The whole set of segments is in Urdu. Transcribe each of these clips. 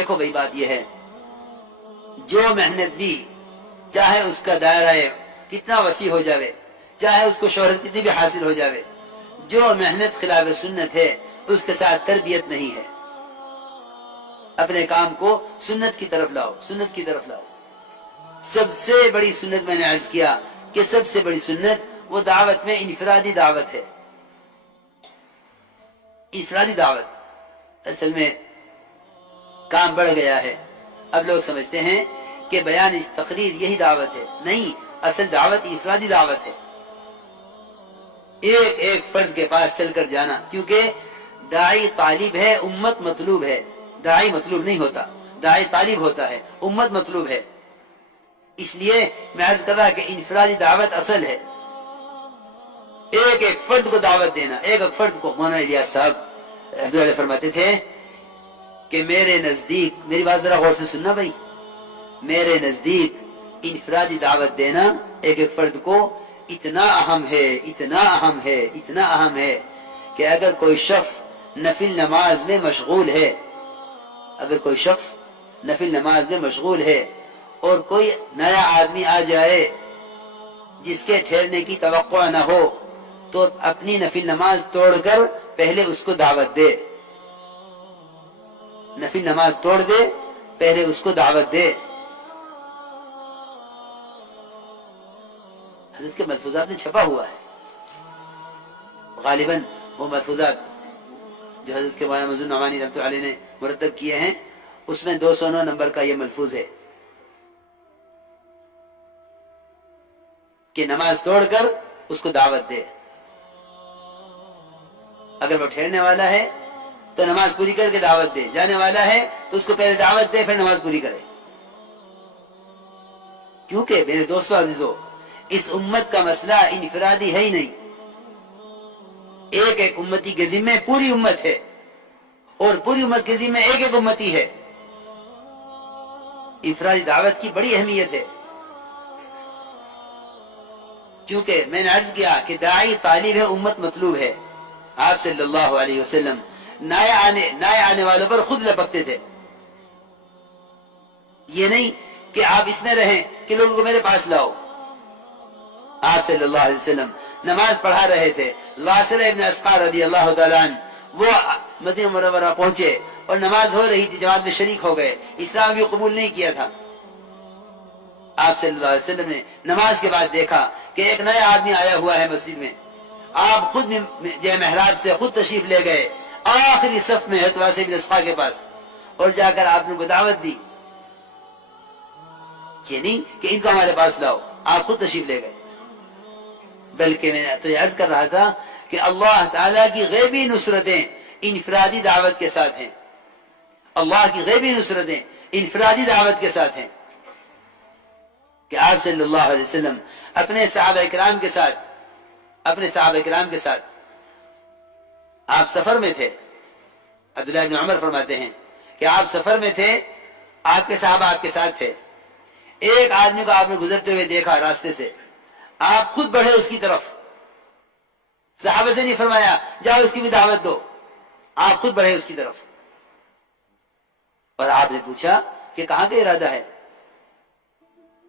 دیکھو بھائی بات یہ ہے، جو محنت بھی چاہے اس کا دائرہ کتنا وسیع ہو جاوے، چاہے اس کو شہرت کتنی بھی حاصل ہو جاوے، جو محنت خلاف سنت ہے اس کے ساتھ تربیت نہیں ہے۔ اپنے کام کو سنت کی طرف لاؤ، سنت کی طرف لاؤ۔ سب سے بڑی سنت میں نے عرض کیا کہ سب سے بڑی سنت وہ دعوت میں انفرادی دعوت ہے۔ انفرادی دعوت اصل میں کام بڑھ گیا ہے، اب لوگ سمجھتے ہیں کہ بیان تقریر یہی دعوت ہے، نہیں، اصل دعوت انفرادی دعوت ہے، ایک ایک فرد کے پاس چل کر جانا، کیونکہ داعی طالب ہے، امت مطلوب ہے۔ داعی مطلوب نہیں ہوتا، داعی طالب ہوتا ہے، امت مطلوب ہے۔ اس لیے میں عرض کر رہا کہ انفرادی دعوت اصل ہے، ایک ایک فرد کو دعوت دینا، ایک ایک فرد کو۔ مولانا الیاس صاحب رحمۃ اللہ علیہ فرماتے تھے کہ میرے نزدیک، میری بات ذرا غور سے سننا بھائی، میرے نزدیک انفرادی دعوت دینا ایک ایک فرد کو اتنا اہم ہے، اتنا اہم ہے، اتنا اہم ہے کہ اگر کوئی شخص نفل نماز میں مشغول ہے، اگر کوئی شخص نفل نماز میں مشغول ہے اور کوئی نیا آدمی آ جائے جس کے ٹھہرنے کی توقع نہ ہو، تو اپنی نفل نماز توڑ کر پہلے اس کو دعوت دے، نفل نماز توڑ دے، پہلے اس کو دعوت دے۔ حضرت کے ملفوظات میں چھپا ہوا ہے، غالباً وہ ملفوظات جو حضرت کے مولانا مظہر نعمانی رحمۃ اللہ علیہ نے مرتب کیے ہیں، اس میں 209 نمبر کا یہ ملفوظ ہے کہ نماز توڑ کر اس کو دعوت دے۔ اگر وہ ٹھہرنے والا ہے تو نماز پوری کر کے دعوت دے، جانے والا ہے تو اس کو پہلے دعوت دے پھر نماز پوری کرے۔ کیونکہ میرے دوستو عزیزو، اس امت کا مسئلہ انفرادی ہے ہی نہیں، ایک ایک امتی کے ذمہ پوری امت ہے، اور پوری امت کے ذمہ ایک ایک امتی ہے۔ انفرادی دعوت کی بڑی اہمیت ہے، کیونکہ میں نے عرض کیا کہ داعی طالب ہے، امت مطلوب ہے۔ آپ صلی اللہ علیہ وسلم نئے آنے والوں پر خود لپکتے تھے، یہ نہیں کہ آپ اس میں رہیں کہ لوگوں کو میرے پاس لاؤ۔ آپ صلی اللہ علیہ وسلم نماز پڑھا رہے تھے، واصلہ ابن اسقع رضی اللہ تعالیٰ عنہ وہ مدینہ منورہ پہنچے اور نماز ہو رہی تھی، جماعت میں شریک ہو گئے، اسلام بھی قبول نہیں کیا تھا۔ آپ صلی اللہ علیہ وسلم نے نماز کے بعد دیکھا کہ ایک نیا آدمی آیا ہوا ہے مسجد میں، آپ خود جو محراب سے خود تشریف لے گئے آخری صف میں واصلہ ابن اسقع کے پاس، اور جا کر آپ نے کو دعوت دی، یہ نہیں کہ ان کو ہمارے پاس لاؤ، آپ خود تشریف لے گئے۔ بلکہ میں تو یہ عرض کر رہا تھا کہ اللہ تعالیٰ کی غیبی نصرتیں انفرادی دعوت کے ساتھ ہیں، اللہ کی غیبی نصرتیں انفرادی دعوت کے ساتھ ہیں، کہ آپ صلی اللہ علیہ وسلم اپنے صحابہ کرام کے ساتھ آپ سفر میں تھے۔ عبداللہ بن عمر فرماتے ہیں کہ آپ سفر میں تھے، آپ کے صحابہ آپ کے ساتھ تھے، ایک آدمی کو آپ نے گزرتے ہوئے دیکھا راستے سے، آپ خود بڑھے اس کی طرف، صحابہ سے نہیں فرمایا جاؤ اس کی بھی دعوت دو، آپ خود بڑھے اس کی طرف، اور آپ نے پوچھا کہ کہاں کا ارادہ ہے؟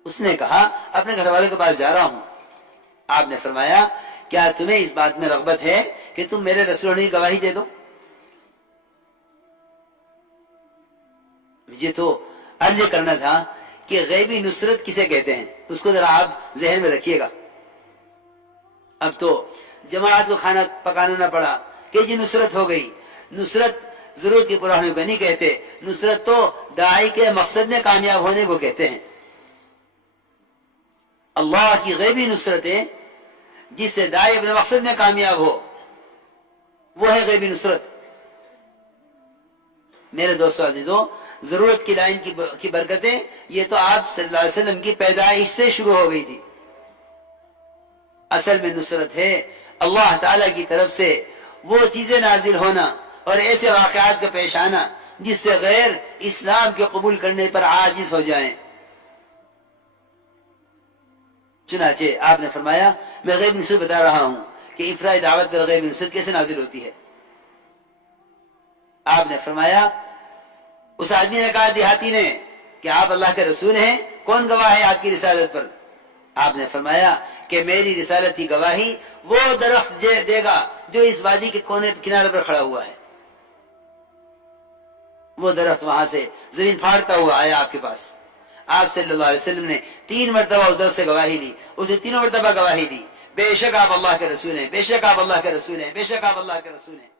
اس نے کہا اپنے گھر والوں کے پاس جا رہا ہوں۔ آپ نے فرمایا کیا تمہیں اس بات میں رغبت ہے کہ تم میرے رسول ہونے کی گواہی دے دو؟ مجھے تو عرض کرنا تھا کہ غیبی نصرت کسے کہتے ہیں، اس کو ذرا آپ ذہن میں رکھیے گا۔ اب تو جماعت کو کھانا پکانا نہ پڑا کہ جی نصرت ہو گئی۔ نصرت ضرورت کی پورا ہونے کو نہیں کہتے، نصرت تو داعی کے مقصد میں کامیاب ہونے کو کہتے ہیں۔ اللہ کی غیبی نصرتیں جس سے داعی اپنے مقصد میں کامیاب ہو، وہ ہے غیبی نصرت۔ میرے دوستو عزیزو، ضرورت کی لائن کی برکتیں یہ تو آپ صلی اللہ علیہ وسلم کی پیدائش سے شروع ہو گئی تھی۔ اصل میں نصرت ہے اللہ تعالیٰ کی طرف سے وہ چیزیں نازل ہونا اور ایسے واقعات کا پیش آنا جس سے غیر اسلام کے قبول کرنے پر عاجز ہو جائیں۔ چنانچہ آپ نے فرمایا میں غیب نصرت بتا رہا ہوں کہ انفرادی دعوت پر غیب نصرت کیسے نازل ہوتی ہے۔ آپ نے فرمایا اس آدمی نے کہا دیہاتی نے کہ آپ اللہ کے رسول ہیں، کون گواہ ہے آپ کی رسالت پر؟ آپ نے فرمایا کہ میری رسالت کی گواہی وہ درخت دے گا جو اس وادی کے کنارے پر کھڑا ہوا ہے۔ وہ درخت وہاں سے زمین پھاڑتا ہوا آیا آپ کے پاس، آپ صلی اللہ علیہ وسلم نے 3 مرتبہ اس درخت سے گواہی دی، اس نے 3 مرتبہ گواہی دی، بے شک آپ اللہ کے رسول ہیں، بے شک آپ اللہ کے رسول ہیں، بے شک آپ اللہ کے رسول ہیں۔